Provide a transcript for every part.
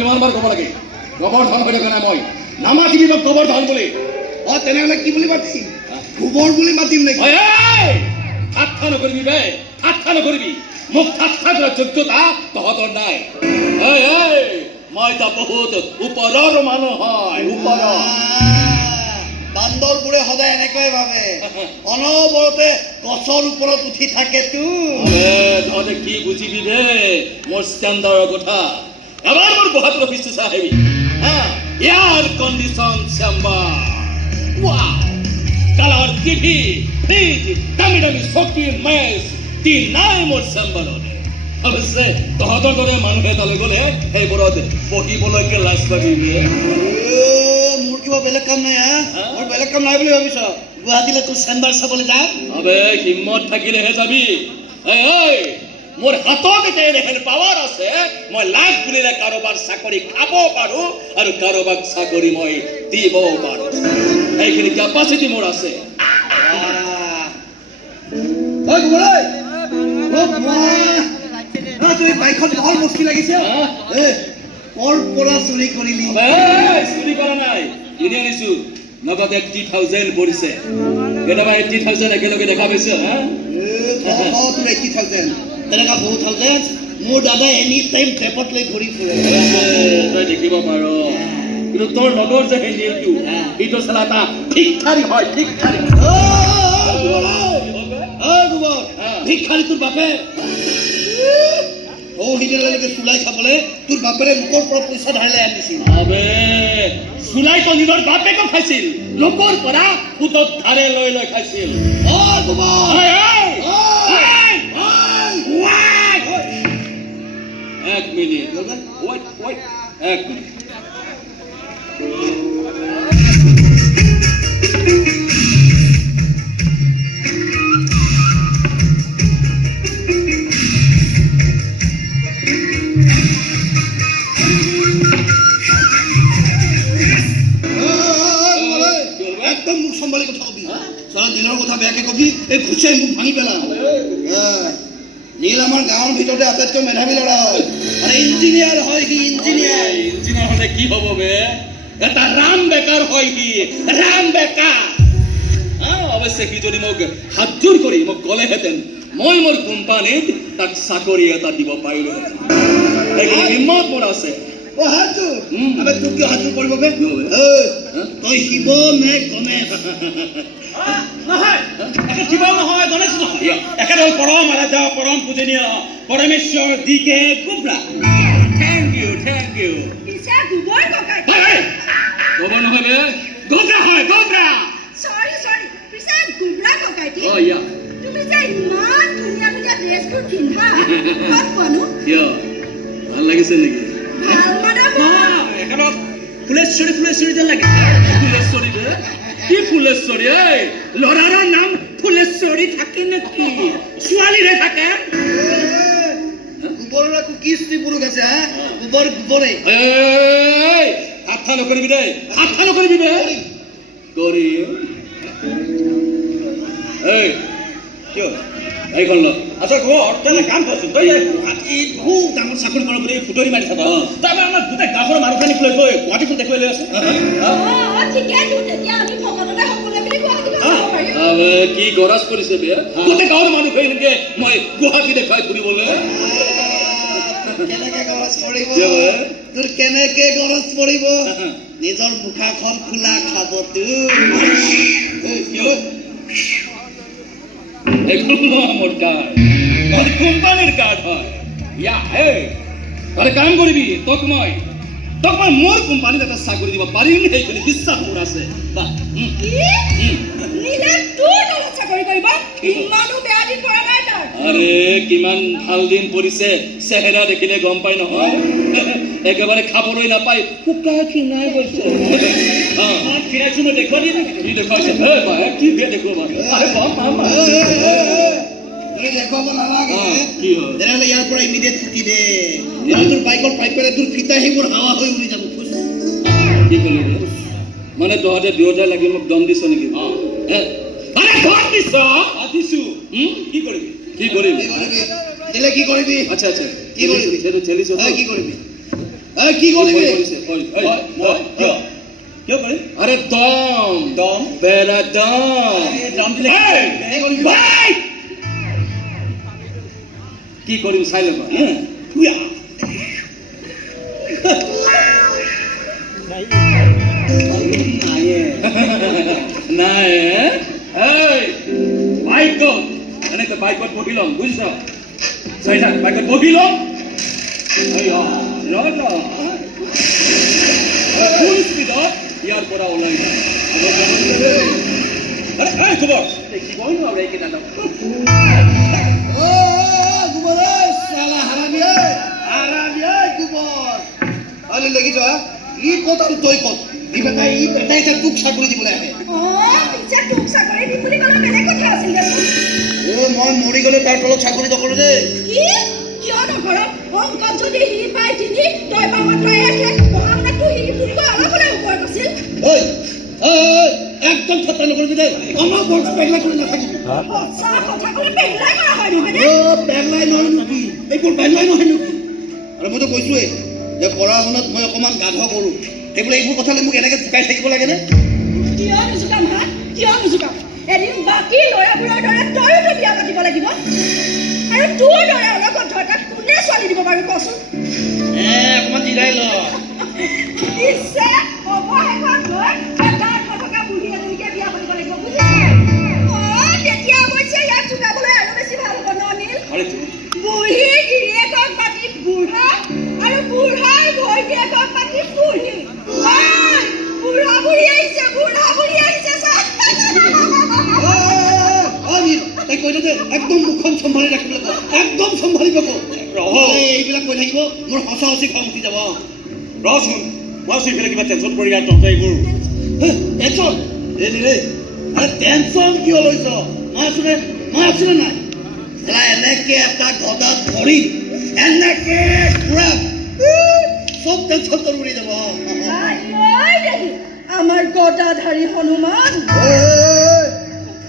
কিমানবাৰ ক'ব লাগে গোবৰ্ধন হৈ থকা নাই মই নামাতিবি মোক গোবৰ্ধন বুলি তেনেহ'লে কি বুলি মাতিম গোবৰ বুলি মাতিম নেকি ঠাট্টা নকৰিবি বে ঠাট্টা নকৰিবি মোক ঠাট্টা কৰাৰ যোগ্যতা তহঁতৰ নাই মই এটা বহুত ওপৰৰ মানুহ হয় ওপৰৰ বান্দৰবোৰে সদায় এনেকৈ ভাবে অনবৰতে গছৰ ওপৰত উঠি থাকেতো তহঁতে কি বুজিবি বে মোৰ ষ্টেণ্ডাৰ্ডৰ কথা এবাৰ মোৰ গুৱাহাটীৰ অফিচটো চাই আহিবি air condition chamber wow colour TV fridge দামী দামী চকী মেজ টি নাই মোৰ চেম্বাৰত অৱশ্যে তহঁতৰ দৰে মানুহে তালৈ গ'লে সেইবোৰত বহিবলৈকে লাজ পাবিবি মোৰ কিবা বেলেগ কাম নাই মোৰ বেলেগ কাম নাই বুলি ভাবিছ গুৱাহাটীলৈ তোৰ চেম্বাৰ চাবলৈ যাম আবে হিম্মত থাকিলেহে যাবি মোৰ হাতত এতিয়া এনেহেন পাৱাৰ আছে মই লাখ বুলিলে কাৰোবাৰ চাকৰি খাব পাৰোঁ আৰু কাৰোবাক চাকৰি মই দিব পাৰোঁ এইখিনি কেপাচিটি মোৰ আছে তুই বাইকখন বৰ মুস্কি লাগিছে কৰ পৰা চুৰি কৰিলি চুৰি কৰা নাই এনে আনিছো নগদ 80,000 পৰিছে কেতিয়াবা 80,000 একেলগে দেখা পাইছে তোৰ 80,000 তেনেকুৱা বহুত থাউজেণ্ড মোৰ দাদাই এনি টাইম পেপত লৈ ঘূৰি ফুৰে তই দেখিব পাৰ কিন্তু তোৰ লগৰ যে সেই নীলটো এইটো চালা এটা ভিক্ষাৰী হয় ভিক্ষাৰী ভিক্ষাৰী তোৰ বাপে সিদিনালৈকে চুলাই খাবলৈ তোৰ বাপেৰে লোকৰ পৰা পইচা ধাৰলৈ আনিছিল চুলাই তো নিজৰ বাপেকো খাইছিল লোকৰ পৰা সুদত ধাৰে লৈ লৈ খাইছিল এক মিনিট এক মিনিট একদম মুখ চম্ভালি কথা কবি চাৰা দিনৰ কথা বেয়াকে কবি এই ঘুচাই মুখ ভাঙি পেলা নীল আমাৰ গাঁৱৰ ভিতৰতে আটাইতকৈ মেধাৱী ল'ৰা হয় আৰু ইঞ্জিনিয়াৰ হয় সি ইঞ্জিনিয়াৰ হ'লে কি হ'ব বে এটা ৰাম বেকাৰ হয় সি ৰাম বেকাৰ অৱশ্যে সি যদি মোক হাতযোৰ কৰি মোক ক'লেহেঁতেন মই মোৰ কোম্পানীত তাক চাকৰি এটা দিব পাৰিলোহেঁতেন হিম্মত মোৰ আছে তোক কিয় হাতযোৰ কৰিব বে তই শিৱ নে গণেশ শিৱও নহয় গণেশ নহয় একেডাল পৰম আৰাধ্য পৰম পূজনীয় পৰমেশ্বৰ দিকে গুবৰা থেংক ইউ গোবৰ নহয় বে গোবৰা হয় গোবৰা তুমি যে ইমান ধুনীয়া ধুনীয়া ড্ৰেছবোৰ পিন্ধা ক'ত পোৱানো কিয় ভাল লাগিছে নেকি ফুলেশ্বৰী যেন লাগিছে ফুলেশ্বৰী বে কি ফুলেশ্বৰী ল'ৰাৰ নাম ফুলেশ্বৰী থাকে নেকি ছোৱালীৰে থাকে গোবৰৰ আকৌ কি স্ত্ৰী পুৰুষ আছে গোবৰে হাতথা নকৰিবি দে হাতথা নকৰিবি দে কৰি কিয় এইখন ল আচ্ছা ঘৰ তেনে কাম কৰচোন তই খুব ডাঙৰ চাকৰি কৰা বুলি ফুটৰি মাৰি থাকা তাৰপৰা আমাৰ গোটেই গাঁৱৰ মানুহখিনিক লৈ গৈ গুৱাহাটীখন দেখুৱাই লৈ আছে কি গৰজ কৰিছে বে গোটেই গাঁৱৰ মানুহখিনিকে মই গুৱাহাটী দেখুৱাই ফুৰিবলৈ কেনেকে গৰজ পৰিব তোৰ কেনেকে গৰজ পৰিব নিজৰ মুখাখন খোলা খাব মোৰ কাৰ্ড কোম্পানীৰ কাৰ্ড হয় তই কাম কৰিবি তোক মই মোৰ কোম্পানীত এটা চাকৰি দিব পাৰিম সেইখিনি বিশ্বাস মোৰ আছে আৰে কিমান ভাল দিন পৰিছে চেহেৰা দেখিলে গম পাই নহয় একেবাৰে খাবলৈ নাপায় শুকাই খিনাই গৈছে খিনাইছো মই দেখুৱাই দিম কি দেখুৱাইছে কি দেখুৱাবা দেখুৱাব নালাগে তেনেহ'লে ইয়াৰ পৰা ইমিডিয়েট ফুটি দে তোৰ বাইকৰ পাইপেৰে তোৰ ফিটা সেইবোৰ হাৱা হৈ উৰি যাব কি কৰিবি মানে তহঁতে দুয়োটাই লাগি মোক দম দিছ নেকি দিছো কি কৰিবি দিলে কি কৰিবি আচ্ছা কি কৰিবি ঠেলিছ কি কৰিবি এই কি কৰিবি কিয় কৰিম? আৰে দম দম বেৰা দম কি কৰিম চাই ল'বা নাই বাইকত এনেকে বাইকত বহি ল'ম বুজিছ চাই থাক বাইকত বহি ল'ম ফুল স্পীডত ইয়াৰ পৰা ওলাই যাম খবৰ দেখিবই নোৱাৰো এইকেইটা দেখিছ ই কত আৰু তই কত ই বেটাই তোক চাকৰি দিবলৈ আহে মই মৰি গলে তাৰ তলত চাকৰি নকৰো দেই একদম ঠাট্টা নকৰিবি দেই আমাৰ বৰ পেগলা কৰি নাথাকিবি পেগলাই নহয় নেকি এইবোৰ পেগলাই নহয় নেকি আৰু মইতো কৈছোৱেই যে পঢ়া শুনাত মই অকণমান গাধ কৰোঁ সেইবোলে এইবোৰ কথালৈ মোক এনেকৈ জোকাই থাকিব লাগেনে এদিন বাকী ল'ৰাবোৰৰ দৰে তইতো বিয়া পাতিব লাগিব আৰু তোৰ দৰে অলপ তাত কোনে ছোৱালী দিব বাৰু কচোন অকণমান জিৰাই ল পিছে অৱশেষত গৈ তাত নথকা বুঢ়ী এজনীকে বিয়া পাতিব লাগিব বুজিছ তেতিয়া অৱশ্যে ইয়াত চুকাবলৈ আৰু বেছি ভাল হ'ব ন অনিল বুঢ়ীৰ গিৰিয়েকক পাতি বুঢ়া আৰু বুঢ়াৰ ভৈৰীয়েকক পাতি বুঢ়ী বুঢ়া বুঢ়ী আহিছে তাই কৈছে যে একদম মুখখন চম্ভালি ৰাখিব লাগিব একদম চম্ভালিব এইবিলাক কৈ থাকিব মোৰ সঁচা সঁচি খং উঠি যাব ৰচোন মই এইফালে কিবা টেনশ্যন কৰি আৰু তহঁতে এইবোৰ টেনশ্যন টেনশ্যন কিয় লৈছ মই আছোনে নাই এনেকে এটা গদাত ধৰি এনেকে পুৰা চব টেনশ্যন তোৰ উৰি যাব আমাৰ গদাধাৰী হনুমান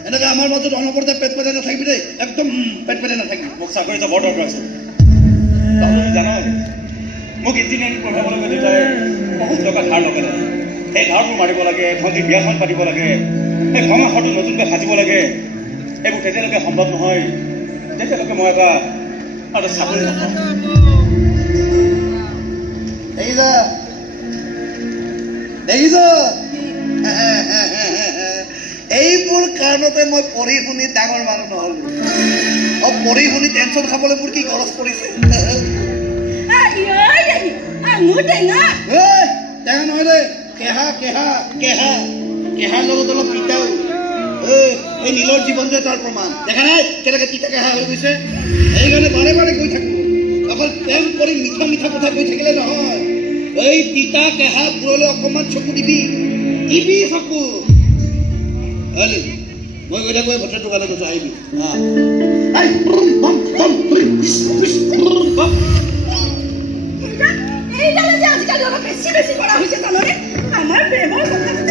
এনেকে আমাৰ মাজত অনবৰতে পেট পেলাই নাথাকিবি দেই একদম পেট পেলাই নাথাকিবি মোক চাকৰিটো বৰ দৰকাৰ আছে জানো মোক ইঞ্জিনিয়াৰিং পঢ়াবলৈ দেউতাই বহুত টকা ধাৰ লগালে সেই ধাৰবোৰ মাৰিব লাগে ভণ্টিৰ বিয়াখন পাতিব লাগে সেই ভঙা ঘৰটো নতুনকৈ সাজিব লাগে এইবোৰ তেতিয়ালৈকে সম্ভৱ নহয় তেতিয়ালৈকে মই এটা চাকৰি নাপাওঁ দেখিছ এইবোৰ কাৰণতে মই পঢ়ি শুনি ডাঙৰ মানুহ নহ'লো পঢ়ি শুনি টেনশ্যন খাবলৈ মোৰ কি খৰচ পৰিছে টেঙা নহয় দেই কেহাৰ লগত অলপ তিতাও এই নীলৰ জীৱনটোৱে তাৰ প্ৰমাণ দেখা নাই কেনেকৈ তিতা কেহা হৈ গৈছে সেইকাৰণে বাৰে বাৰে কৈ থাকোঁ অকল প্ৰেম কৰি মিঠা মিঠা কথা কৈ থাকিলে নহয় এই তিতা কেহাবোৰলৈ অকণমান চকু দিবি চকু মই গৈ থাকোঁ ভট্টাৰ দোকানত গৈছোঁ আহিবি এইডালে যে আজিকালি অলপ বেছি কৰা হৈছে জাননে আমাৰ প্ৰেমৰ কথাটো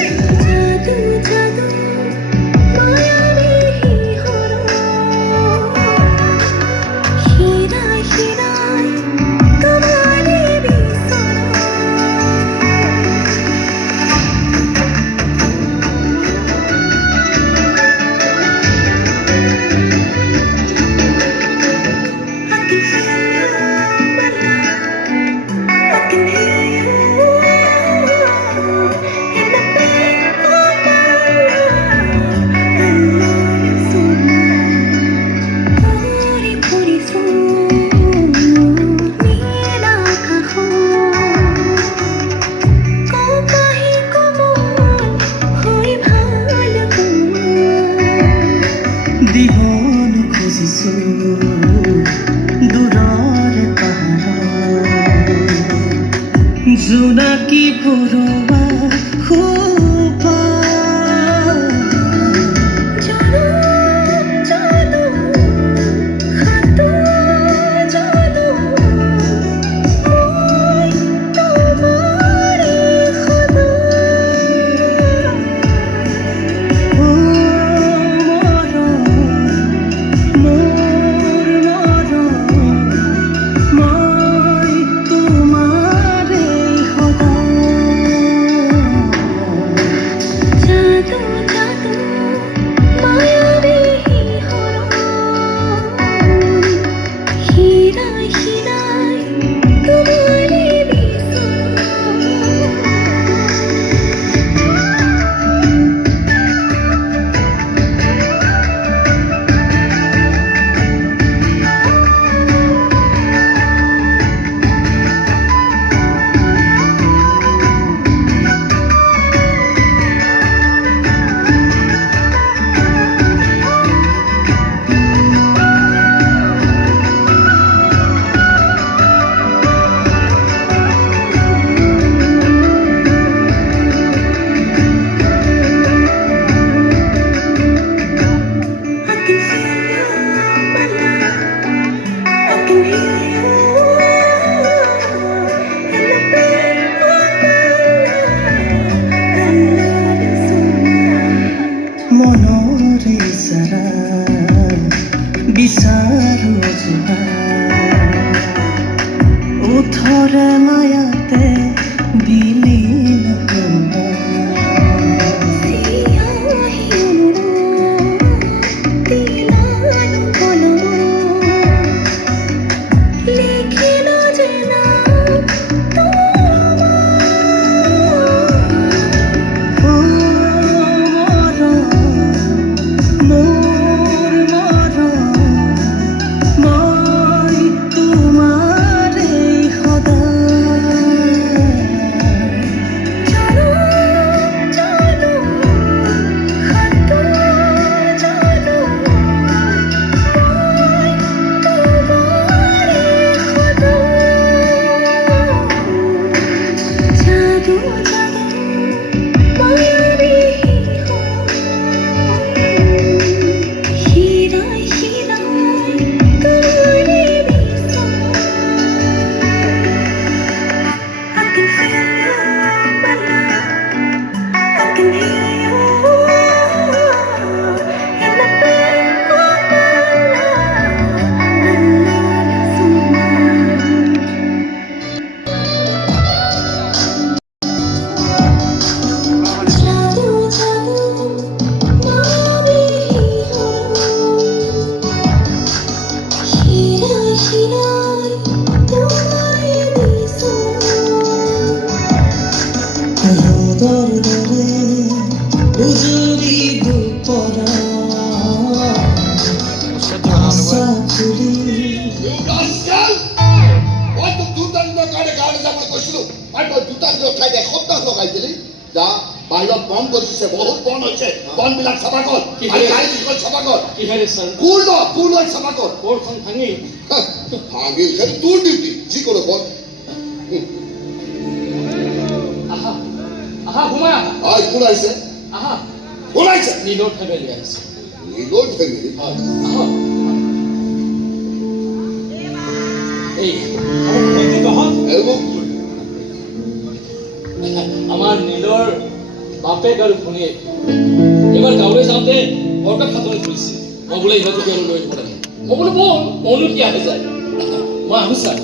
In the বিচাৰো জোহাৰ ওঠৰে মায়াতে বিলীন বাহিৰত বন গজিছে, বহুত বন হৈছে, বনবিলাক চাফা কৰ, চাফা কৰ, কিহেৰে ছাৰ কুল লৈ চাফা কৰ। কোৰখন ভাঙি ভাঙিল, সেইটো তোৰ ডিউটি, যি কৰে কৰ। আহা আহা সোমাই আহা কোন আহিছে? আহা কোন আহিছে? নীলৰ ফেমিলি আহিছে। নীলৰ ফেমিলি? হয় আহা এই আমাৰ নীলৰ বাপেক আৰু ভনীয়েক এবাৰ গাঁৱলৈ যাওঁতে বৰকা খাতনি কৰিছে। মই বোলে ইহঁতক আৰু লৈ আহিব লাগে। মই বোলো বল, মনো কি আহে যায়, মই আহো ছাৰ।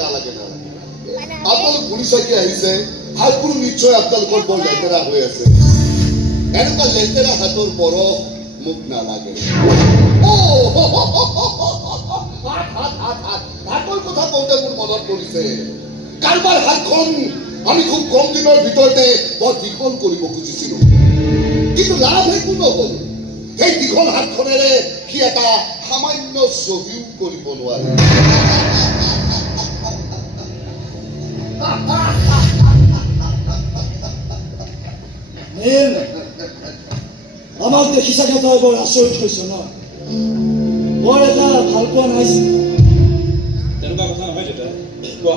নালাগে। আপোনালোক পুলিচে কি আহিছে, হাতবোৰ নিশ্চয় আপোনালোকৰ বৰ লেতেৰা হৈ আছে। এনেকুৱা লেতেৰা হাতৰ বৰফ মোক নালাগে। হাতৰ কথা কওঁতে মোৰ মনত পৰিছে, কাৰোবাৰ হাতখন আমি খুব কম দিনৰ ভিতৰতে বৰ দীঘল কৰিব খুজিছিলো, কিন্তু লাভ একো নহল। সেই দীঘল হাতখনেৰে সি এটা সামান্য ছবিও কৰিব নোৱাৰে। আমাক দেখি চাগে তই বৰ আচৰিত হৈছ ন? বৰ এটা ভাল পোৱা নাইছিল। তেনেকুৱা কথা নহয় দেউতা, কোৱা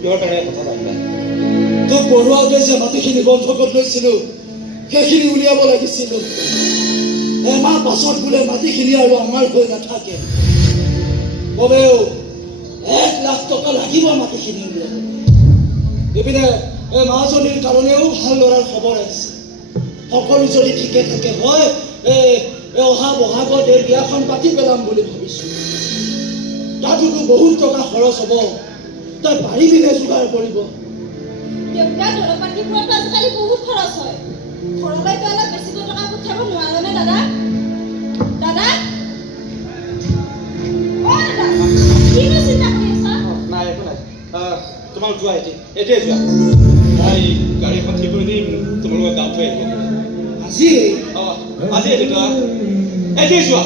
কিহৰ কাৰণে কথা পাতিলা? তোক পঢ়ুৱাওঁতে যে মাটিখিনি বন্ধকত লৈছিলো, সেইখিনি উলিয়াব লাগিছিলো। এমাহ পাছত বোলে মাটিখিনি আৰু আমাৰ হৈ নাথাকে, কমেও 1 লাখ টকা লাগিব মাটিখিনি উলিয়াব। এইপিনে এই মাজনীৰ কাৰণেও ভাল ল'ৰাৰ খবৰ আহিছে। সকলো যদি ঠিকে থাকে হয়, অহা বহাগত এই বিয়াখন পাতি পেলাম বুলি ভাবিছো। তাতোতো বহুত টকা খৰচ হ'ব, তই পাৰিবিনে যোগাৰ কৰিব? দেউতা দৰৱপাতিবোৰতো আজিকালি বহুত খৰচ হয়। ঘৰলৈতো অলপ বেছিকৈ টকা পঠিয়াব নোৱাৰনে দাদা? দাদা কিনো চিন্তা কৰি আছা? নাই একো নাই, তোমালোক যোৱা এতিয়াই যোৱা। মই গাড়ীখন ঠিক কৰি দিম, তোমালোকৰ গাঁৱত থৈ আহিব। আজি আজিয়ে দেউতা, এতিয়াই যোৱা।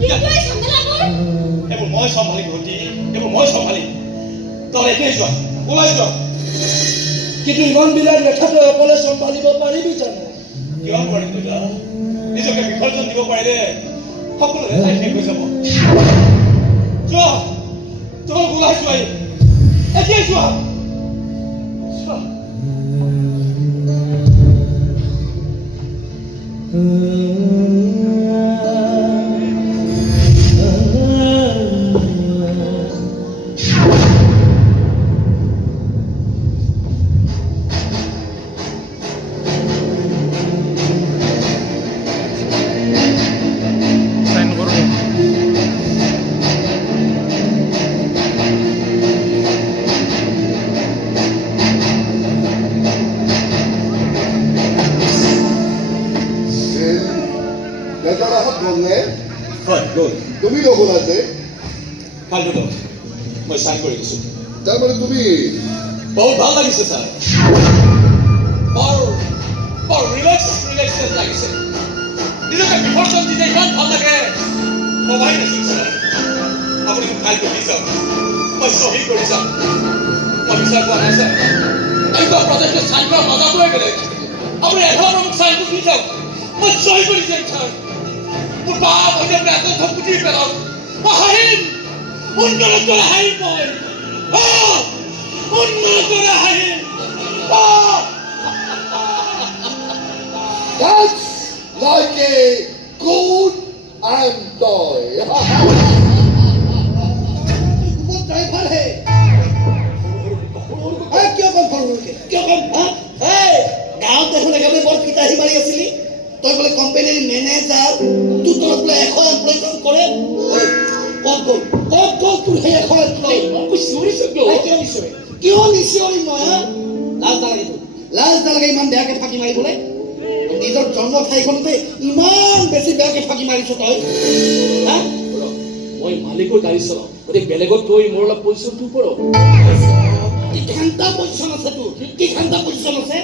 কিন্তু এই ঝামেলাবোৰ এইবোৰ মই চম্ভালিম ভণ্টি, এইবোৰ মই চম্ভালিম। তই এতিয়াই যোৱা, ওলাই যোৱা। কিন্তু ইমানবিলাক লেঠা তই অকলে চম্ভালিব পাৰিবি জানো? কিয় পাৰিম দেউতা? নিজকে বিসৰ্জন দিব পাৰিলে সকলো লেঠাই শেষ হৈ যাব। যোৱা, তোমালোক ওলাই যোৱাই, এতিয়াই যোৱা। বেকাৰাহত গ'লনে? হয় গ'ল তুমি নগ'লা যে? কালিটো লওক মই চাইন কৰি দিছোঁ তাৰমানে তুমি বহুত ভাল লাগিছে ছাৰ বৰ বৰ ৰিলেক্স লাগিছে নিজকে বিসৰ্জন দিলে ইমান ভাল লাগে ভবাই নাছিল ছাৰ আপুনি মোক কালিটো দি যাওক মই চহী কৰি যাম মই বিচাৰ পোৱা নাই ছাৰ এনেকুৱা প্ৰজেক্টত চাইন কৰা মজাটোৱে বেলেগ আপুনি এঘৰ মোক চাইনটো দি যাওক মই চহী কৰি যাম ছাৰ মোৰ বাপ হয়তো বেয়াকৈ ধপুটি পেলাওক মই হাৰিম উন্নয়ন কৰে হাৰিম মই উন্নয়ন কৰে হাৰিম That's like a good and toy. Driver হে কিয় কম সৰুকে কিয় কম গাঁৱত দেখোন একেবাৰে বৰ ফিতাহী মাৰি আছিলি তই বোলে কোম্পানীৰ মেনেজাৰ তোৰ তলত বোলে 100 এমপ্লয়ী কাম কৰে ক'ত গ'ল তোৰ সেই 100 এমপ্লয়ী কিয় নিচিঞৰি মই লাজ নালাগে ইমান বেয়াকে ফাঁকি মাৰিবলৈ নিজৰ জন্ম ঠাইখনতে ইমান বেছি বেয়াকে ফাঁকি মাৰিছ তই মই মালিকৰ গাড়ী চলাওঁ গতিকে বেলেগত গৈ মোৰ অলপ পইচাটো ওপৰত কিখান্তা পজিশ্যন আছে তোৰ কিখান্তা পজিশ্যন আছে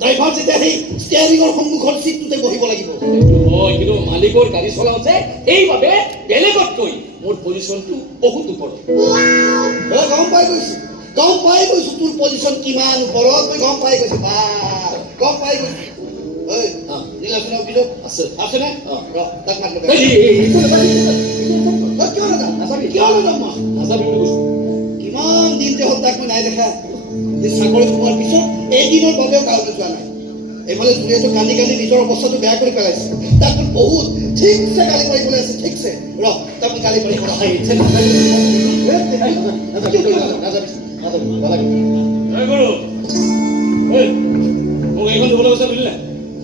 ড্ৰাইভাৰ যেতিয়া সেই ষ্টিয়াৰিঙৰ সন্মুখৰ চিটটোতে বহিব লাগিব হয় কিন্তু মালিকৰ গাড়ী চলাওঁ যে সেইবাবে বেলেগত গৈ মোৰ পজিশ্যনটো বহুত ওপৰত গম পাই গৈছো তোৰ পজিশ্যন কিমান ওপৰত মই গম পাই গৈছো গম পাই গৈছো নীলাচনা অভিযোগ আছেনে তাক মাত লগাই কিয় নাযাম মই নাযাবি বুলি কৈছো কিমান দিন যে হ'ল তাক মই নাই দেখা চাকৰিত সোমোৱাৰ পিছত এদিনৰ বাবেও গাঁৱলৈ যোৱা নাই এইফালে জুলিয়েতো কান্দি নিজৰ অৱস্থাটো বেয়া কৰি পেলাইছে তাক বহুত ঠিকছে গালি পাৰিবলৈ আছে ঠিকছে তাক গালি পাৰিব মোক এইখন ধুবলৈ কৈছে বুলিলে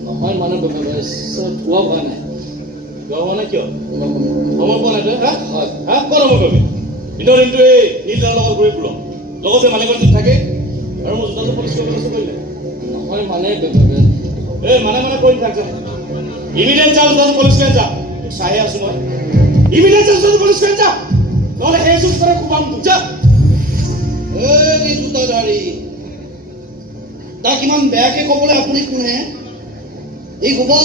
নহয় মানে ধোৱা হোৱা নাই ধোৱা হোৱা নাই কিয় সময় পোৱা নাই তই হয় ক'ত সময় পাবি দিনৰ দিনটো এই নীলদাৰ লগত ঘূৰি ফুৰ লগতে মালিকৰ যদি থাকে আৰু মোৰ জোতাটো পৰিষ্কাৰ কৰিলে নহয় মানে মানে কৈ থাক ইমিডিয়েট যাওঁ জোতাটো পৰিষ্কাৰ যা চাই আছো মই ইমিডিয়েট যাওঁ জোতাটো পৰিষ্কাৰ যা নহ'লে সেই যুগ কৰে খুবাম তোক যা এই জোতাধাৰী তাক ইমান বেয়াকে ক'বলৈ আপুনি কোনে এই গোবৰ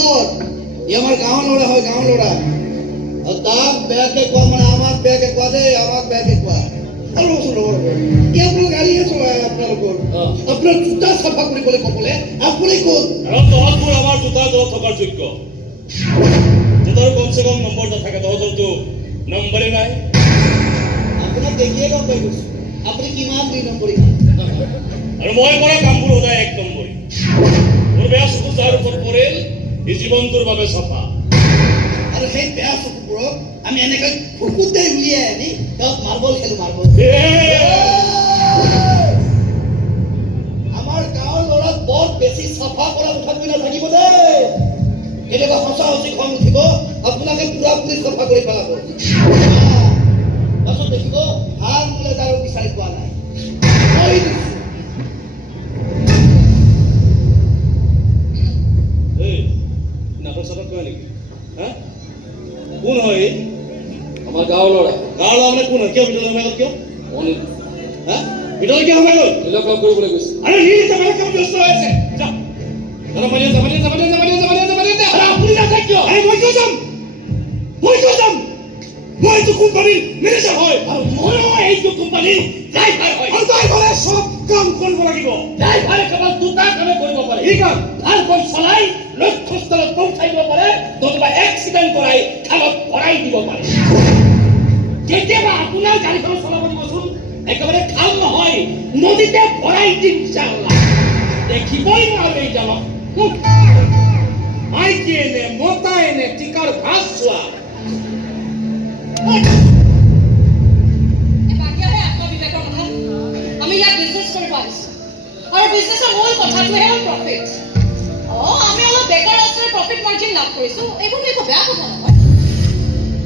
ই আমাৰ গাঁৱৰ ল'ৰা হয় গাঁৱৰ ল'ৰা আৰু তাক বেয়াকে কোৱা মানে আমাক বেয়াকে কোৱা দেই আমাক বেয়াকে কোৱা আৰু কি আপোনাৰ গাড়ীহে চলায় আপোনালোকৰ আপোনাৰ জোতা চাফা কৰিবলৈ ক'বলৈ আপুনি কোন আৰু তহঁতবোৰ আমাৰ জোতাৰ তলত থকাৰ যোগ্য জোতাৰ কমচে কম নম্বৰ নাথাকে তহঁতৰতো নম্বৰে নাই আপোনাক দেখিয়ে গম পাই গৈছো আপুনি কিমান 2 নম্বৰী আৰু মই কৰা কামবোৰ সদায় 1 নম্বৰী মোৰ বেয়া চকু যাৰ ওপৰত পৰিল এই জীৱনটোৰ বাবে চাফা আৰু সেই বেয়া চকুবোৰক আমি এনেকৈ ফুকুতে উলিয়াই আনি তাত মাৰ্বল খেলো মাৰ্বল আমাৰ গাঁৱৰ ল'ৰাক বৰ বেছি চাফা কৰা উঠা কৰি নাথাকিব দেই কেতিয়াবা সঁচা সঁচি খং উঠিব আপোনাকে পুৰাপুৰি চাফা কৰি পেলাব তাৰপিছত দেখিব ভাল বোলে তাৰো বিচাৰি পোৱা নাই নাটক চাটক কৰে নেকি কোন হয় আমাৰ গাঁৱৰ ল'ৰা মানে কোন হয় কিয় ভিতৰত সোমাই গ'ল কিয় ভিতৰত কিয় সোমাই গ'ল নিজৰ কাম কৰিবলৈ গৈছে আৰে বেলেগ কাম ব্যস্ত হৈ আছে যা আপুনি নাযায় কিয় মই কিয় যাম মই এইটো কোম্পানীৰ মেনেজাৰ হয় আৰু ময়ো এইটো কোম্পানীৰ ড্ৰাইভাৰ হয় আৰু ড্ৰাইভাৰে চব কাম কৰিব লাগিব ড্ৰাইভাৰে কেৱল 2টা কামে কৰিব পাৰে এই কাম ভালকৈ চলাই লক্ষ্যস্থলত পৌঁছাই দিব পাৰে নতুবা এক্সিডেণ্ট কৰাই খালত ভৰাই দিব পাৰে কেতিয়াবা আপোনাৰ গাড়ীখন চলাব দিবচোন একেবাৰে খাল নহয় নদীতে ভৰাই দিম ইনশাআল্লাহ দেখিবই নোৱাৰো এই জালক মাইকী এনে মতা এনে টিকাৰ ভাজ চোৱা আমি ইয়াত বিজনেছ কৰিব আহিছো আৰু বিজনেছৰ মূল কথাটোহে হ'ল প্ৰফিট আমি অলপ বেকাৰ ৰাস্তাৰে প্ৰফিট মাৰ্জিন লাভ কৰিছো এইবোৰ একো বেয়া কথা নহয়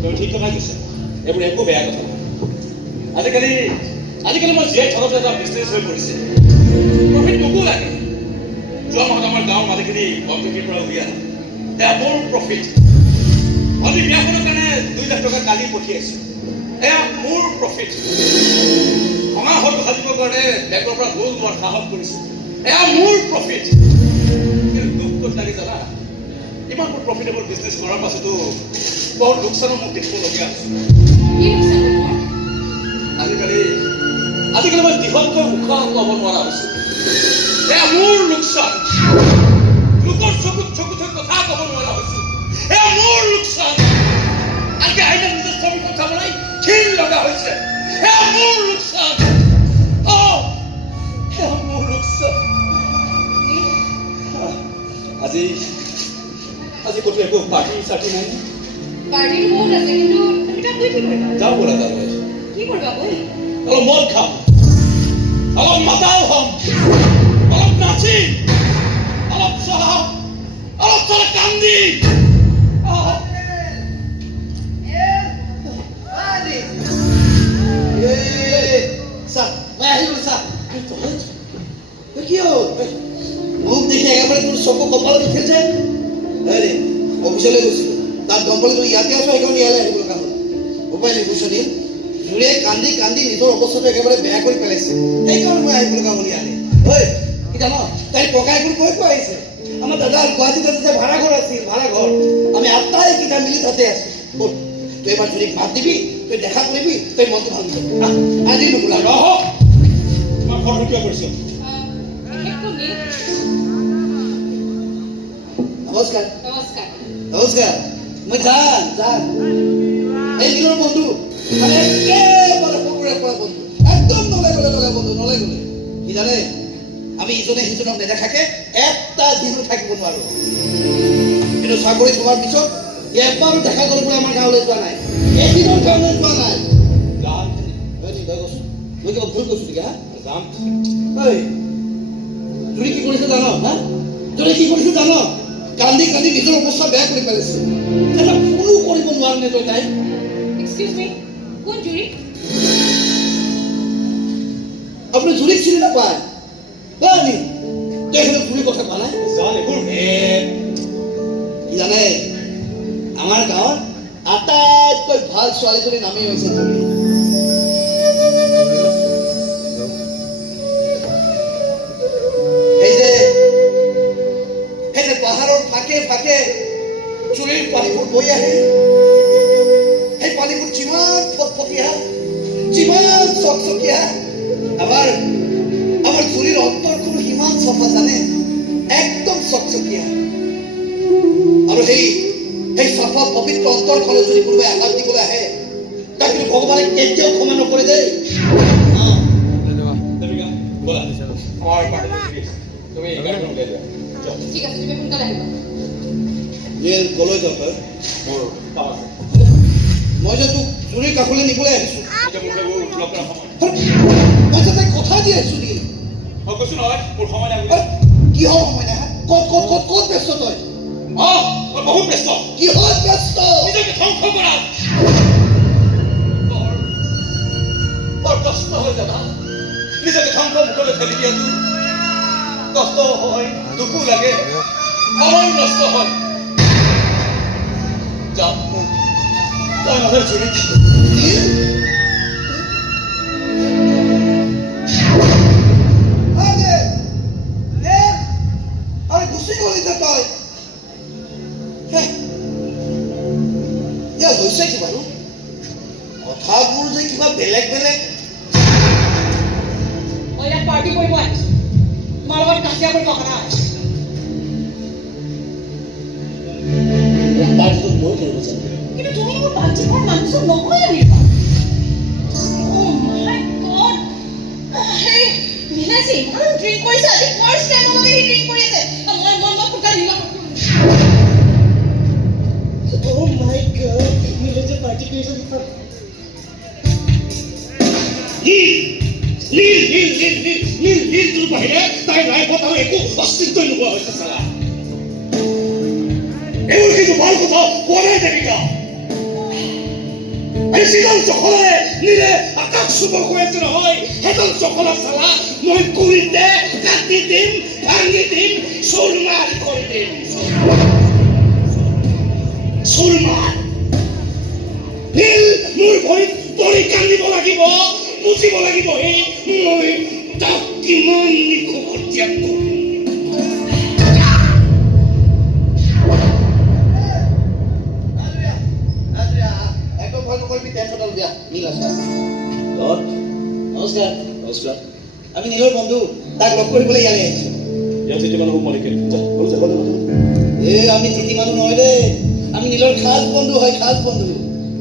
তই ঠিক কথা কৈছে এইবোৰ একো বেয়া কথা আজিকালি মই জীয়াই থকাটো এটা বিজনেছ হৈ পৰিছে প্ৰফিট মোকো লাগে যোৱা মাহত আমাৰ গাঁৱৰ মানুহখিনি বন্ধকীৰ পৰা উলিয়াই বৰ প্ৰফিট আমি বিয়াখনৰ কাৰণে 2 লাখ টকা কালি পঠিয়াইছো এয়া মোৰ প্ৰফিট ভঙা ঘৰটো সাজিবৰ কাৰণে বেংকৰ পৰা লোন লোৱাৰ সাহস কৰিছো এয়া মোৰ প্ৰফিট কিন্তু দুখ ক'ত লাগে জানা ইমান মোৰ প্ৰফিটেবল বিজনেছ কৰাৰ পাছতো বৰ লোকচানৰ মোক দেখিবলগীয়া হৈছে কি লোকচান হ'ল তোমাৰ? আজিকালি মই দীঘলকৈ উশাহ ল'ব নোৱাৰা হৈছো এয়া মোৰ লোকচান লোকৰ চকুত চকু থৈ কথা ক'ব নোৱাৰা হৈছো এয়া মোৰ লোকচান আনকি আইনা নিজৰ শ্ৰমিকক চাবলৈ ঘিণ লগা হৈছে এয়া মোৰ লোকচান এয়া মোৰ লোকচান আজি ক'তো একো পাৰ্টি চাৰ্টি নাই পাৰ্টিৰ বহুত আছে কিন্তু তুমি তাত গৈ কি কৰিবা? যাওঁ ব'লা যাওঁ কি কৰিবা গৈ? অলপ মদ খাম অলপ মাতাল হ'ম অলপ নাচিম অলপ চলাম অলপ চলে কান্দি কি হ'ল মোক দেখি একেবাৰে তোৰ চকু কপালত উঠিল যে হেৰি অফিচলৈ গৈছিলো তাত গম পালে তই ইয়াতে আছো সেইকাৰণে ইয়ালৈ আহিব লগা হ'ল উপায় নাই বুজিছ নি জোৰে কান্দি কান্দি নিজৰ অৱস্থাটো একেবাৰে বেয়া কৰি পেলাইছে সেইকাৰণে মই আহিব লগা হ'ল ইয়ালৈ ঐ কি জান তাইৰ ককাইবোৰ কৈ কৈ আহিছে আমাৰ দাদাৰ গুৱাহাটীত যে ভাড়া ঘৰ আছিল ভাড়া ঘৰ আমি আটাই কেইটা মিলি তাতে আছো ব'ল তই এবাৰ জুৰিক মাত দিবি তই দেখা কৰিবি তই মনটো ভাল কৰিবি আজি নুবোলা ৰহ তোমাৰ ঘৰটো কিয় কৰিছ একো নেই। নমস্কাৰ নমস্কাৰ। নমস্কাৰ মই জান এই দিনৰ বন্ধু মানে একেবাৰে সৰুৰে পৰা বন্ধু একদম নলাই গ'লে বন্ধু কি জানে আমি ইজনে সিজনক নেদেখাকে এটা দিনো থাকিব নোৱাৰো কিন্তু চাকৰি সোমাৰ পিছত এবাৰো দেখা কৰিবলৈ আমাৰ গাঁৱলৈ যোৱা নাই এদিনৰ কাৰণে যোৱা নাই যাম মই কিবা ভুল কৈছো নেকি হা যাম ঐ তুমি কি কৰিছে জানো হা তুমি কি কৰিছে জানো কান্দি কান্দি নিজৰ অৱস্থা বেয়া কৰি পেলাইছে এটা কোনো কৰিব নোৱাৰে নে তই তাই এক্সকিউজ মি কোন জুৰি? আপুনি জুৰিক চিনি নাপায় নি তই সেইটো জুৰি কথা কোৱা নাই যাম এইবোৰ কি জানে আমাৰ গাঁৱত আটাইতকৈ ভাল ছোৱালীজনীৰ নামেই হৈছে জুৰি এই যে পাহাৰৰ ফাঁকে ফাঁকে চুৰিৰ পানীবোৰ বৈ আহে সেই পানীবোৰ যিমান ফটফটীয়া যিমান চকচকীয়া আমাৰ চুৰিৰ অন্তৰখন সিমান চফা জানে একদম চকচকীয়া আৰু সেই চাফা পবিত্ৰ অন্তৰখনত যদি কোনোবাই আঘাত দিবলৈ আহে তাক কিন্তু ভগৱানে কেতিয়াও ক্ষমা নকৰে দেই দেৱিকা ব'লা আমাৰ পাৰ্টি তুমি গাড়ীখন উলিয়াই দিয়া যাওক ঠিক আছে তুমি সোনকালে আহিবা। কলৈ যাওঁ তই মোৰ কাম আছে মই যে তোক চুৰিৰ কাষলৈ নিবলৈ আহিছো এতিয়া মোক এইবোৰ লগ কৰা সময় মই যে তাইক কথা দি আহিছো নেকি মই কৈছো নহয় মোৰ সময় নাই বুলি কিহৰ সময় নাই ক'ত ব্যস্ত তই মই বহুত ব্যস্ত কিহত ব্যস্ত নিজকে ধ্বংস কৰা বৰ কষ্ট হয় জানা নিজকে ধ্বংস মুখলৈ ঠেলি দিয়াটো কষ্ট হয় দুখো লাগে সময় নষ্ট হয় যাওঁ তই নহ'লে জুৰি আৰে গুছি গলি যে তই হৈছে কি বাৰু কথাবোৰ যে কিবা বেলেগ বেলেগ মই ইয়াত পাৰ্টি কৰিব আহিছো তোমাৰ লগত কাজিয়া কৰিব অহা নাই পাৰ্টিটো মই কৰিব জানো কিন্তু তুমি মোৰ পাৰ্টিখন মানুহ নহয় আহিবা Oh my God! Hey, Minaji, ইমান ড্ৰিংক কৰিছে আজি ফাৰ্ষ্ট টাইম মই ড্ৰিংক কৰি আছে মই ফুকা দিলা Oh my God! Minaji party কৰিছে নীল তোৰ বাহিৰে তাইৰ লাইফত আৰু একো অস্তিত্বই নোহোৱা হৈছে চালা এইবোৰ কিন্তু ভাল কথা কোৱা নাই দেৱিকা যিজন জখলাৰে নীলে আকাশ চুব কৈ আছে নহয় সেইজন জখলা চালা মই গুৰিতে কাটি দিম ভাঙি দিম চুৰমাৰ কৰি দিম চুৰমাৰ মোৰ ভৰিত পৰি কান্দিব লাগিব, বুজিব লাগিব এই মই তাক কিমান নিখুঁত ত্যাগ কৰোঁ। একদম ভয় নকৰিবি, টেনচন নল'বি। নীল আছে। নমস্কাৰ। নমস্কাৰ। আমি নীলৰ বন্ধু, তাক লগ কৰিবলৈ ইয়ালৈ আহিছোঁ। ইয়াত যেতিয়া মানুহ মলিকে আমি তিতি মানুহ নহয় দেই, আমি নীলৰ খাস বন্ধু হয়, খাস বন্ধু।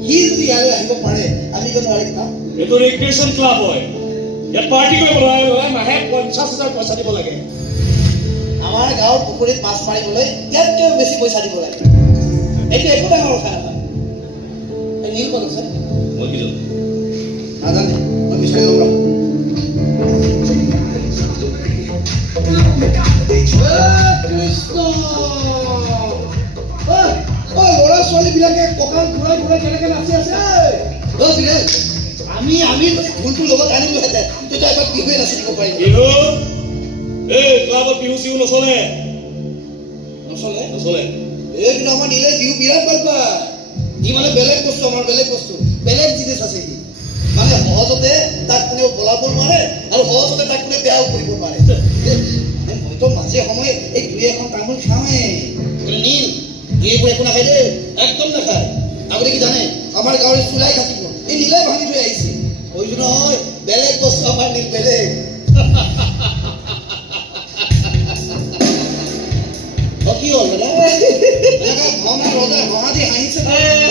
সি যদি ইয়ালৈ আহিব পাৰে আমি কিয় নোৱাৰিম না? এইটো ৰিক্ৰিয়েশ্যন ক্লাব হয়। ইয়াত পাৰ্টি কৰিবলৈ হ'লে মাহে 50,000 পইচা দিব লাগে। আমাৰ গাঁৱৰ পুখুৰীত মাছ মাৰিবলৈ ইয়াতকৈও বেছি পইচা দিব লাগে। এইটো একো ডাঙৰ কথা নহয়। এই নীল ক'ত আছে? মই কি জানো? নাজানে, মই বিচাৰি ল'ম ৰ। কৃষ্ণ! ল'ৰা ছোৱালী বিলাকে কঁকাল ঘূৰাই ঘূৰাই কেনেকে নাচি আছে? আমি ভুলটো লগত আনিলোহেঁতেন, তেতিয়া এবাৰ বিহুৱে নাচি দিব পাৰিম। বিহু? এই ক্লাবত বিহু চিহু নচলে। নচলে? নচলে। এই কিন্তু আমাৰ নীলে বিহু বিৰাট ভাল পায়। ই মানে বেলেগ বস্তু, আমাৰ বেলেগ বস্তু, বেলেগ জিনিস আছে সি। মানে সহজতে তাক কোনেও বলাব নোৱাৰে আৰু সহজতে তাক কোনে বেয়াও কৰিব নোৱাৰে। মইতো মাজে সময়ে এই দুই এখন তামোল খাওঁৱে। নীল এইবোৰ একো নাখায় দেই, একদম নাখায়। আপুনি কি জানে আমাৰ গাঁৱৰ চুলাই থাকিব, এই নীলে ভাঙি থৈ আহিছে। কৈছো নহয় বেলেগ বস্তু আমাৰ নীল বেলেগ। কি হ'ল দাদা? ভঙা ৰজাই ভঙা দি হাঁহিছে।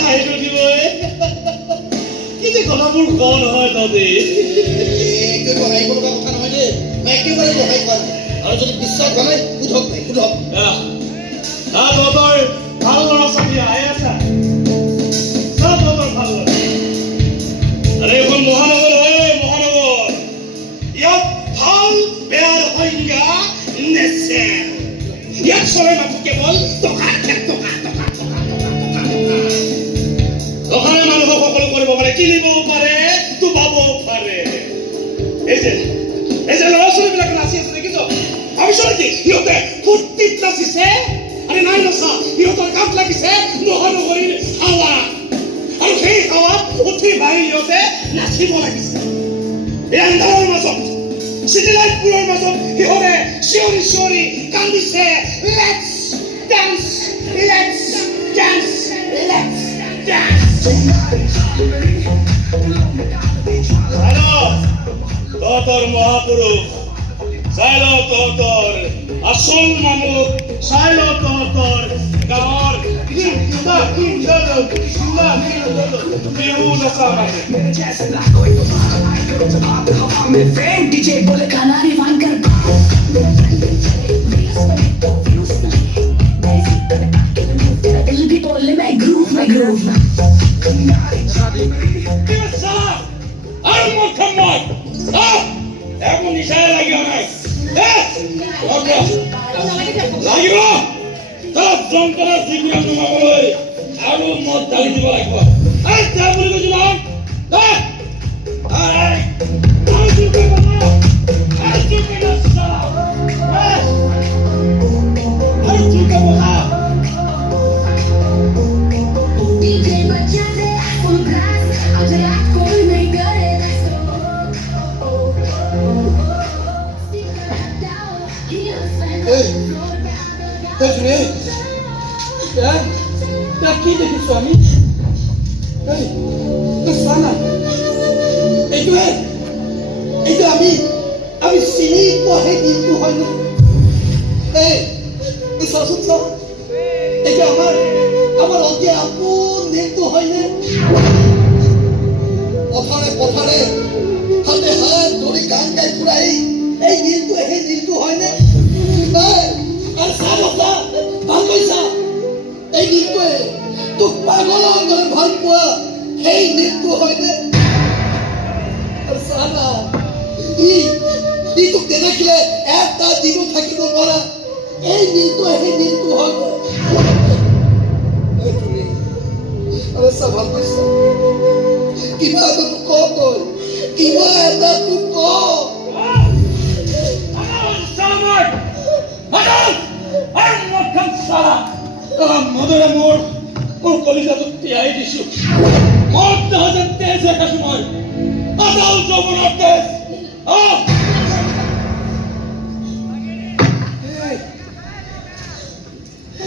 হাঁহিটো দিবই। কি যে কথাবোৰ কওঁ নহয় তহঁতে। এইটোৱে বহাই লগা কথা নহয় দেই, মই একেবাৰে বহাই পোৱা নাই। আৰু যদি বিশ্বাস হোৱা নাই সোধক নাই, সোধক। তহঁতৰ ভাল ল'ৰা ছোৱালী আহি আছা, তহঁতৰ ভাল ল'ৰা। আৰে এইখন মহানগৰ হয়, মহানগৰ। ইয়াত ভাল বেয়াৰ সংজ্ঞা নেচেল। ইয়াত চলে মাথো কেৱল টকা টকা টকা টকা টকা টকা। টকাৰে মানুহক সকলো কৰিব পাৰে, কিনিবও পাৰে, ডুবাবও পাৰে। এই যে ল'ৰা ছোৱালীবিলাক নাচি আছে দেখিছ? ভাবিছ নেকি সিহঁতে ফূৰ্তিত নাচিছে? আৰে নাই নচা, সিহঁতৰ গাত লাগিছে মহানগৰীৰ হাৱা। আৰু সেই হাৱাত উঠি ভাঙি সিহঁতে নাচিব লাগিছে। এই আন্ধাৰৰ মাজত, চিটি লাইটবোৰৰ মাজত সিহঁতে চিঞৰি চিঞৰি কান্দিছে, let's dance, let's dance, let's dance. তহঁতৰ মহাপুৰুষ চাই ল, তহঁতৰ আচল মানুহ চাই ল, তহঁতৰ গাঁৱৰ বিহু নচা में फ्रेंड डीजे बोले खाना रिवाइंड कर दिल भी बोले मैं ग्रूव में আৰু মুখে মই একো নিচাই লাগিব নাই লাগিব। তাত যন্ত্ৰণা যিবিলাক নমাবলৈ আৰু মদ ঢালি দিব লাগিব। বুলি কৈছো নহয়। डीजे बजा दे फुल ब्लास्ट आज रात कोई नहीं करे কি দেখিছো আমি? এইটো আমি চিনি পোৱা সেই দিনটো হয়নে? চাচোন চাওক, এইটো আমাৰ অতি আপোন দিনটো হয়নে? পথাৰে পথাৰে হাতে হাত ধৰি গান গাই ফুৰাই এই দিনটো সেই দিনটো হয়নে? আৰু চাহ বছা ভাল কৈছা, এই দিনটোৱে তোক পাগলৰ দৰে ভাল পোৱা সেই দিনটো হয়নে? আৰু চাহ না ই তোক নেদেখিলে এটা দিনো থাকিব নোৱাৰা এই দিনটোৱে সেই দিনটো হয়নে? আরে চাহ ভাল কৈছা, কিবা এটা তোক ক, তই কিবা এটা তোক ক। মদৰে মোৰ মোৰ কলিজাটো তিয়াই দিছো মত নহয় যেন তেজ দেখাছো মই আদাল যৌৱনৰ তেজ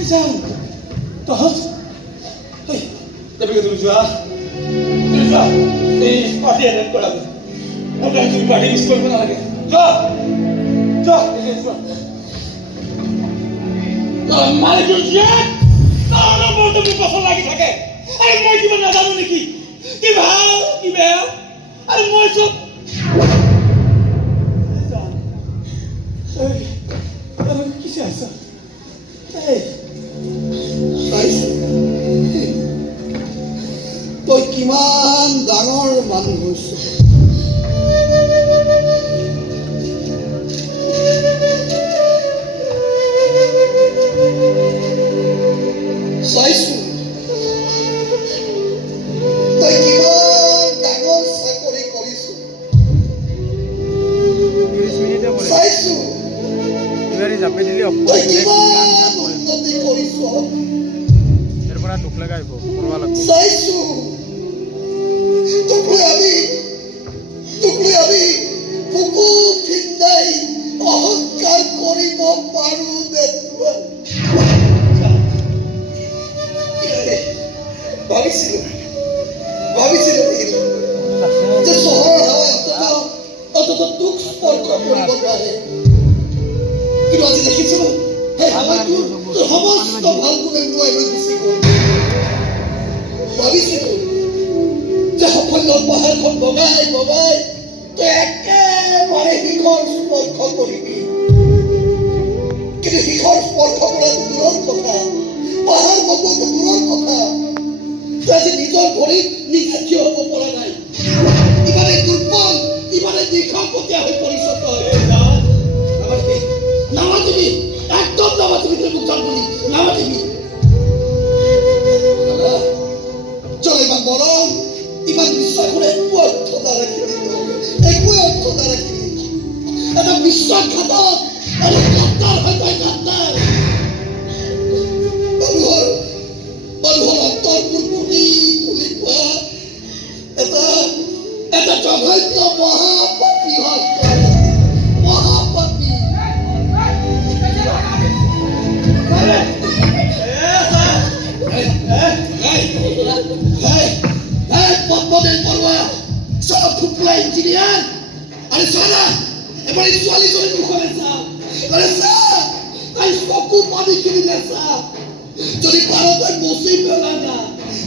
যাওঁ তহঁত তুমি যোৱা এই পাৰ্টি এটেণ্ড কৰা তুমি পাৰ্টি মিছ কৰিব নালাগে যোৱা মালিকৰ মনটো মোৰ পচন্দ লাগি থাকে আৰু মই কিবা নাজানো নেকি কি ভাল কি বেয়া আৰু মই চব কি চাইছা তই কিমান ডাঙৰ মানুহ হৈছ চাইছো তই কিমান ডাঙৰ চাকৰি কৰিছ চাইছো তই কিমান উন্নতি কৰিছ চাইছো তোক লৈ আমি বুকু ফিন্দাই অহংকাৰ কৰিব পাৰো ভাবিছিলো যে চহৰৰ হাৱাই অন্তত তোক স্পৰ্শ কৰিব নোৱাৰে কিন্তু আজি দেখিছো সেই হাৱাটোৰ সমস্ত ভাল গুণে নোৱাই লৈ গুচি গ'ল ভাবিছিলো যে সাফল্যৰ পাহাৰখন বগাই তই একেবাৰে শিখৰ স্পৰ্শ কৰিবি কিন্তু শিখৰ স্পৰ্শ কৰা দূৰৰ কথা পাহাৰ বগোৱাটো দূৰৰ কথা তই আজি নিজৰ ভৰিত নিজে থিয় হ'ব পৰা নাই ইমানে দুৰ্বল ইমানে নিশাপতীয়া হৈ পৰিছ তই নামাতিবি একদম নামাতিবি তই মোক যাম বুলি নামাতিবি চল ইমান মৰম ইমান বিশ্বাস কৰে একটু অৰ্থ নাৰাখিবি এটা বিশ্বাসঘাতক এটা গাদ্দাৰ হয় তাই গাদ্দাৰ মানুহৰ অন্তৰবোৰ খুলি পোৱা এটা জঘন্য মহাপাপী হয় মহাপাপী পদ্মদেৱ বৰুৱা চব ফুটলা ইঞ্জিনিয়াৰ আৰে সাৰা এবাৰ এই ছোৱালীজনী মুখলে চা আৰে চা তাই চকু পানী কিনিলে চা যদি ভাৰতত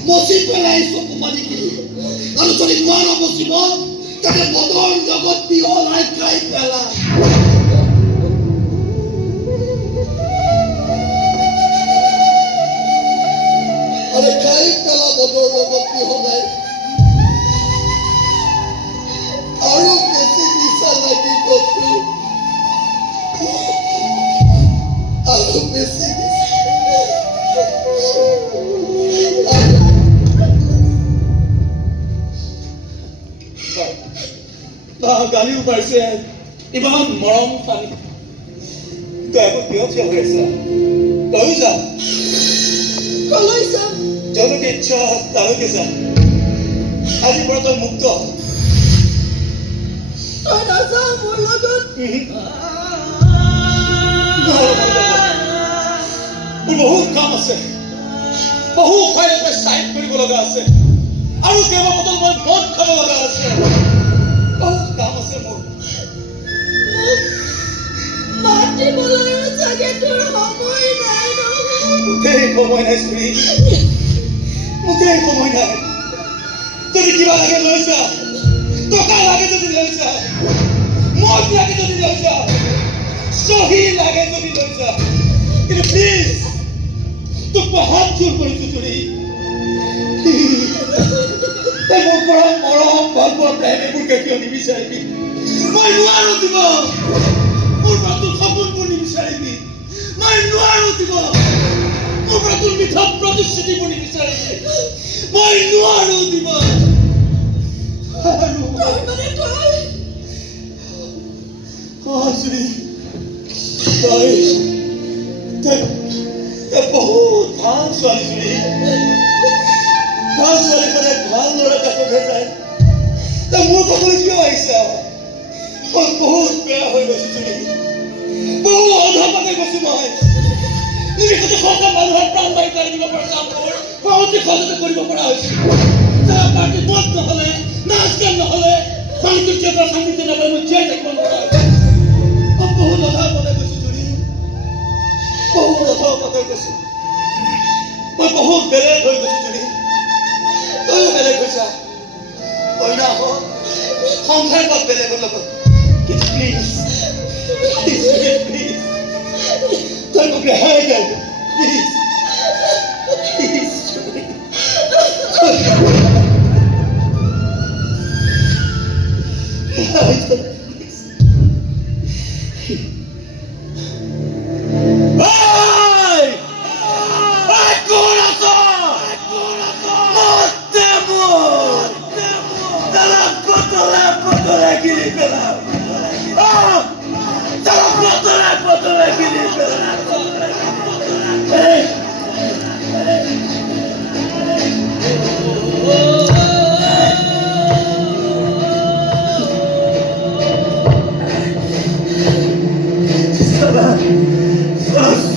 মচি পেলাই চকু পানী কিনি আৰু যদি নোৱাৰ মচিব তাতে মদৰ জগত বিহলাই খাই পেলা আৰে খাই পেলা মদৰ জগত বিহলাই আৰু বেছি নিচা লাগিব আৰু বেছি গালিও পাইছে ইমান মৰম পানী তই আকৌ কিয় থিয় হৈ আছা তয়ো যা কলৈ যাম যলৈকে ইচ্ছা তালৈকে যা আজিৰ পৰা তই মুক্ত তই নাযাৱ মোৰ লগত মোৰ বহুত কাম আছে বহু ঠাইলৈকে চাইড কৰিব লগা আছে আৰু কেইবাবটল মই মদ খাব লগা আছে বহুত কাম আছে মোৰ মাতিবলৈ চাগে তোৰ সময় নাই মোটেই সময় নাই চুৰি মোটেই সময় নাই যদি কিবা লাগে লৈ যা টকা লাগে যদি লৈ যা মদ লাগে যদি লৈ যা চহী লাগে যদি লৈ যা কিন্তু প্লিজ তোক মই হাত জোৰ কৰিছো চুৰি তই মোৰ পৰা মৰম ভাল পোৱা প্ৰেম এইবোৰ কেতিয়াও নিবিচাৰিবি মই নোৱাৰো দিব মোৰ পৰা তোৰ সপোনবোৰ নিবিচাৰিবি মই নোৱাৰো দিব মোৰ পৰা তোৰ মিঠা প্ৰতিশ্ৰুতিবোৰ নিবিচাৰিবি মই নোৱাৰো দিব চুৰি তই বহুত ভাল ছোৱালী চুৰি ভাল ছোৱালীখনে ভাল ল'ৰা কাষত যায় মোৰ কথালৈ কিয় আহিছা মই বহুত বেয়া হৈ গৈছো তুমি বহু অধপতে গৈছো মই নিৰিখতে সকলো মানুহৰ প্ৰাণ বাহিৰ কৰি দিব পৰা কাম কৰ মই অতি সহজতে কৰিব পৰা হৈছো যাৰ পাৰ্টি মত নহ'লে নাচ গান নহ'লে মানুহটোৰ পৰা শান্তিতে নাপায় মই জীয়াই থাকিব নোৱাৰা মই বহুত অধপতে গৈছো তুমি বহুত অধপতে গৈছো মই বহুত বেলেগ হৈ গৈছো তুমি তইও বেলেগ হৈছা কইনা হ'ল সংসাৰ পথ বেলেগৰ লগত কিন্তু প্লিজ প্লিজ তই মোক ৰেহাই দে প্লিজ প্লিজ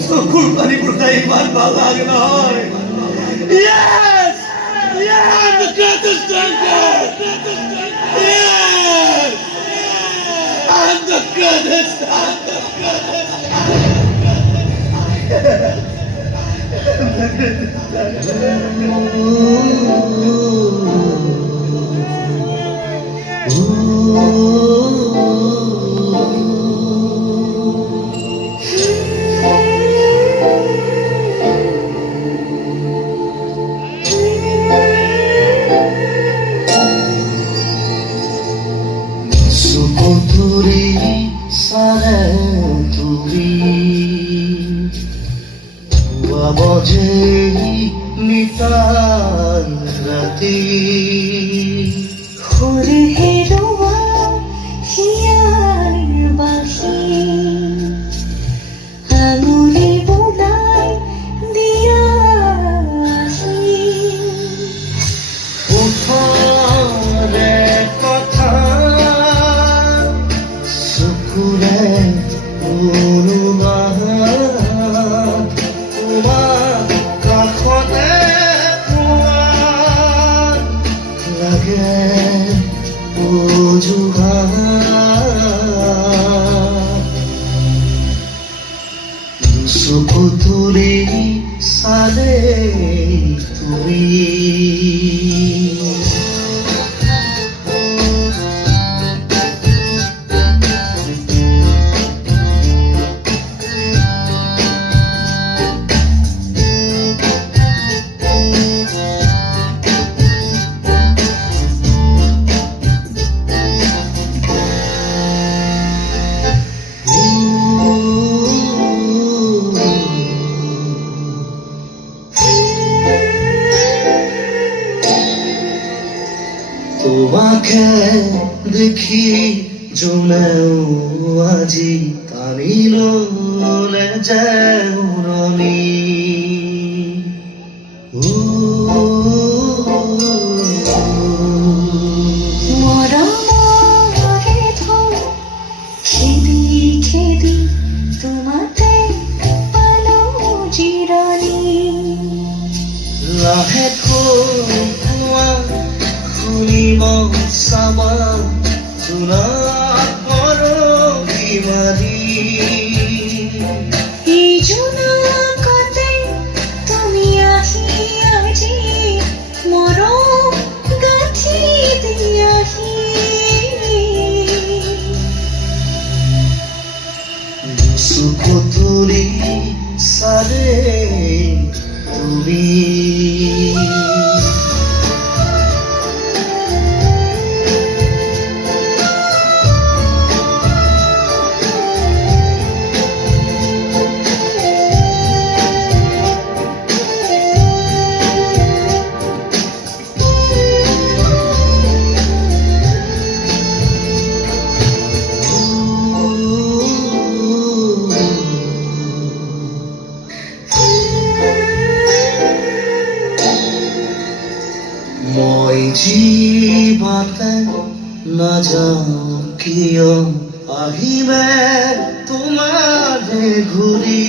চকুৰ পানীবোৰ চাই ইমান ভাল লাগে নহয় Yes! Yes! I'm the greatest drunkard! Yes! I'm the greatest! I'm the তোমাকে দেখি জমেও আজি কালিললে যেউৰণি মৰমৰে থওঁ খেদি খেদি তোমাতে পালোঁ জিৰণি লাহেকৈ কোৱা শুনিব চাবা জোনাক পৰহি মাৰি এই জোনাকতে তুমি আহি আজি মৰম গাঁঠি দিয়াহি চকু তুলি চালে তুমি মই জীৱতে নাযাওঁ কিয় আহিমে তোমাৰে ঘূৰি